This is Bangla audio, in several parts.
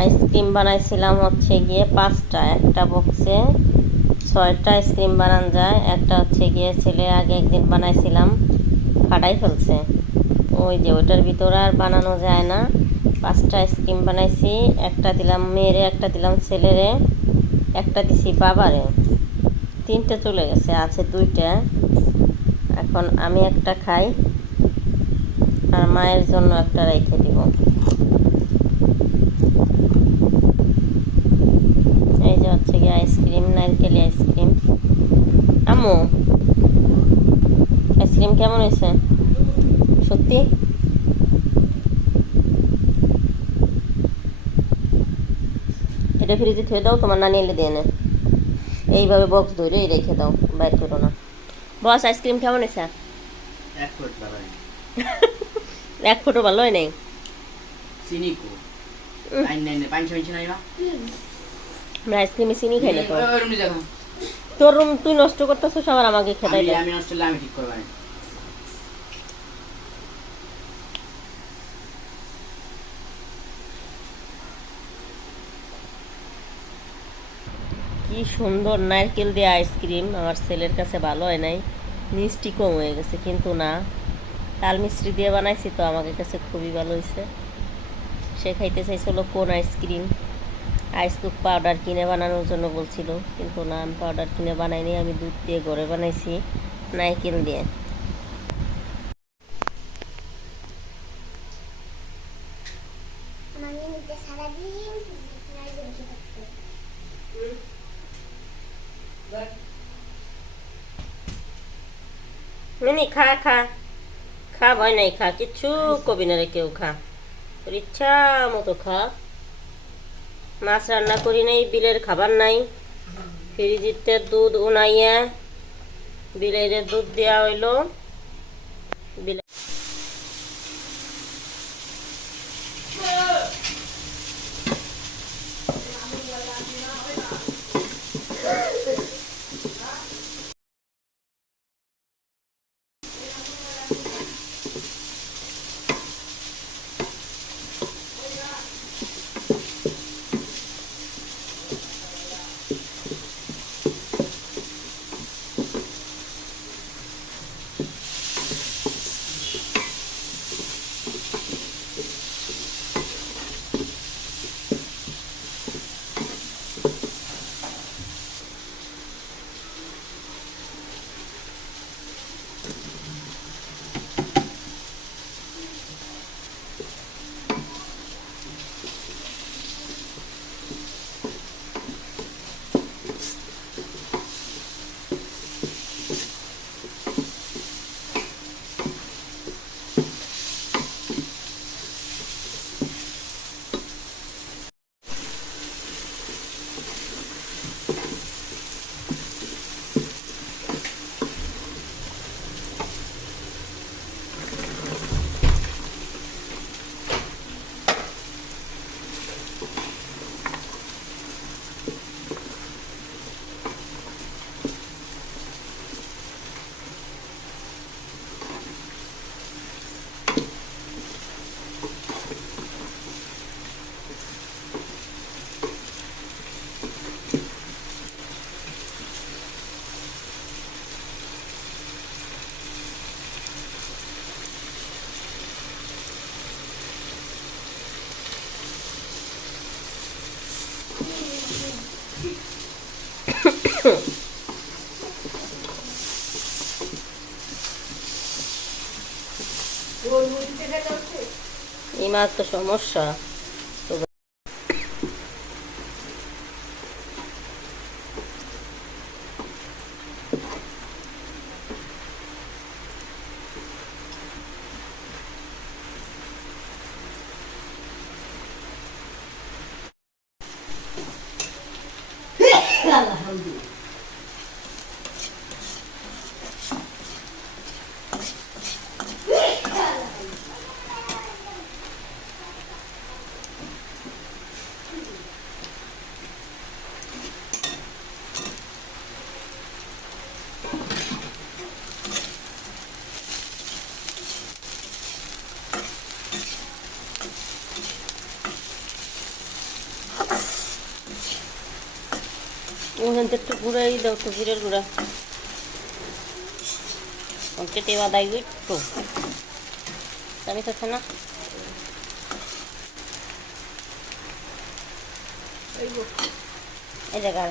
আইসক্রিম বানাইছিলাম হচ্ছে গিয়ে পাঁচটা। একটা বক্সে ছয়টা আইসক্রিম বানান যায়, একটা হচ্ছে গিয়ে ছেলে আগে একদিন বানাইছিলাম, ফাটাই ফেলছে। ওই যে ওইটার ভিতরে আর বানানো যায় না। পাঁচটা আইসক্রিম বানাইছি, একটা দিলাম মেয়েরে, একটা দিলাম ছেলেরে, একটা দিছি বাবারে। তিনটে চলে গেছে, আছে দুইটা। এখন আমি একটা খাই, আর মায়ের জন্য একটা রেখে দিব এই যে হচ্ছে গিয়ে আইসক্রিম নারকেলি আইসক্রিম? আম্মু আইসক্রিম কেমন হয়েছে? সত্যি? এটা ফ্রিজে থুয়ে দাও তোমার নানি এলে দিয়ে নে। এইভাবে বক্স ধরে রেখে দাও বাইর করো না। বস আইসক্রিম কেমন হয়েছে? এক ফুট ভালো হয় নাই? চিনি কো। আইন নাই নাই পাঁচ ছয় নাই আমরা আইসক্রিমে চিনি খাই না তো। তোর রুম তুই নষ্ট করতেছো সবার আমাকে খেদাই আমি নষ্ট আমি ঠিক করব। কি সুন্দর নারকেল দিয়ে আইসক্রিম আমার ছেলের কাছে ভালো হয় নাই। মিষ্টি কম হয়ে গেছে কিন্তু না। তাল মিষ্টি দিয়ে বানাইছি তো আমাদের কাছে খুবই ভালো হয়েছে সে খাইতে চাইছিল কোন আইসক্রিম? আইসকুক পাউডার কিনে বানানোর জন্য বলছিল কিন্তু না আমি পাউডার কিনে বানাইনি আমি দুধ দিয়ে ঘরে বানাইছি নারকেল দিয়ে। মিনি খা খা। খা ভয় নাই খা। কিচ্ছু কবি না রে কেউ খা। তোর ইচ্ছা মতো খা। মাছ রান্না করি নাই, বিলের খাবার নাই। ফ্রিজিতে দুধ উনাইয়া বিলের দুধ দেওয়া হইল। বিলে কি মাছ তো সমস্যা Alhamdulillah. ওখান থেকে একটু গুঁড়াই দাও তো জিরের গুঁড়া কেটে বাদাই একটু। আমি তো না। এই জায়গা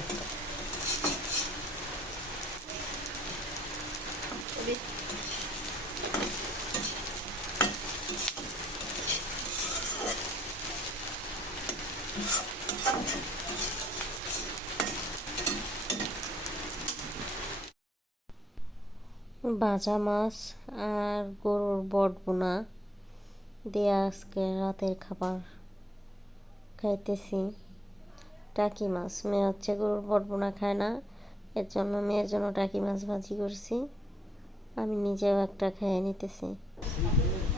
ভাজা মাছ আর গরুর বট বোনা দিয়ে আজকে রাতের খাবার খাইতেছি। টাকি মাছ। মেয়ে হচ্ছে গরুর বট বোনা খায় না। এর জন্য মেয়ের জন্য টাকি মাছ ভাজি করছি। আমি নিজেও একটা খেয়ে নিতেছি। মায়ের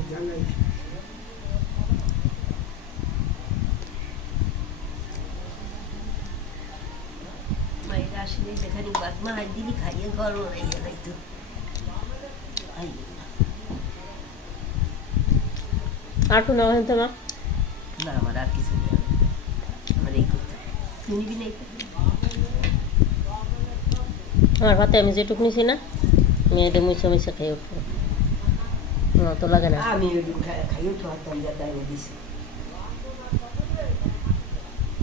আসলে হাত দিলি খাইয়ে ঘর আটু না? না না আমার আর কিছু নেই। আমার এই করতে নিবি না আমার ভাতে আমি যেটুকু নিছি না মেয়েদের মুছে মুছে খেয়ে উঠবো। না তো লাগে না। আমি খাই- খাইয়ে তো হাতাম যা তাই দিছি।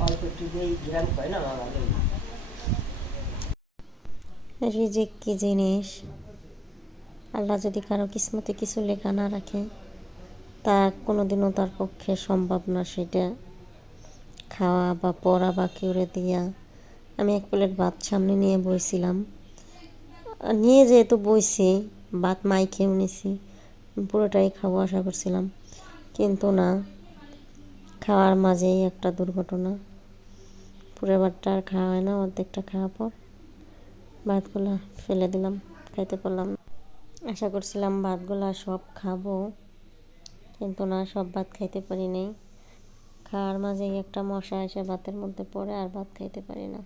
অল্প একটু দিয়ে গ্রাম করে না আমার রিজিক কি জিনিস? আল্লাহ যদি কারও কিসমতে কিছু লেখা না রাখে, তা কোনোদিনও তার পক্ষে সম্ভব না সেটা। খাওয়া বা পড়া বা কেউরে দিয়া আমি এক প্লেট ভাত সামনে নিয়ে বইছিলাম। নিয়ে যেহেতু বইছি, ভাত মাই খেয়েও নিছি, পুরোটাই খাব আশা করছিলাম। কিন্তু না, খাওয়ার মাঝেই একটা দুর্ঘটনা। পুরো ভাতটা আর খাওয়া হয় না, অর্ধেকটা খাওয়ার পর ভাতগুলা ফেলে দিলাম, খাইতে পারলাম আশা করছিলাম ভাতগুলো সব খাব, কিন্তু না, সব ভাত খাইতে পারি নাই। খাওয়ার মাঝেই একটা মশা এসে ভাতের মধ্যে পড়ে আর ভাত খাইতে পারি না।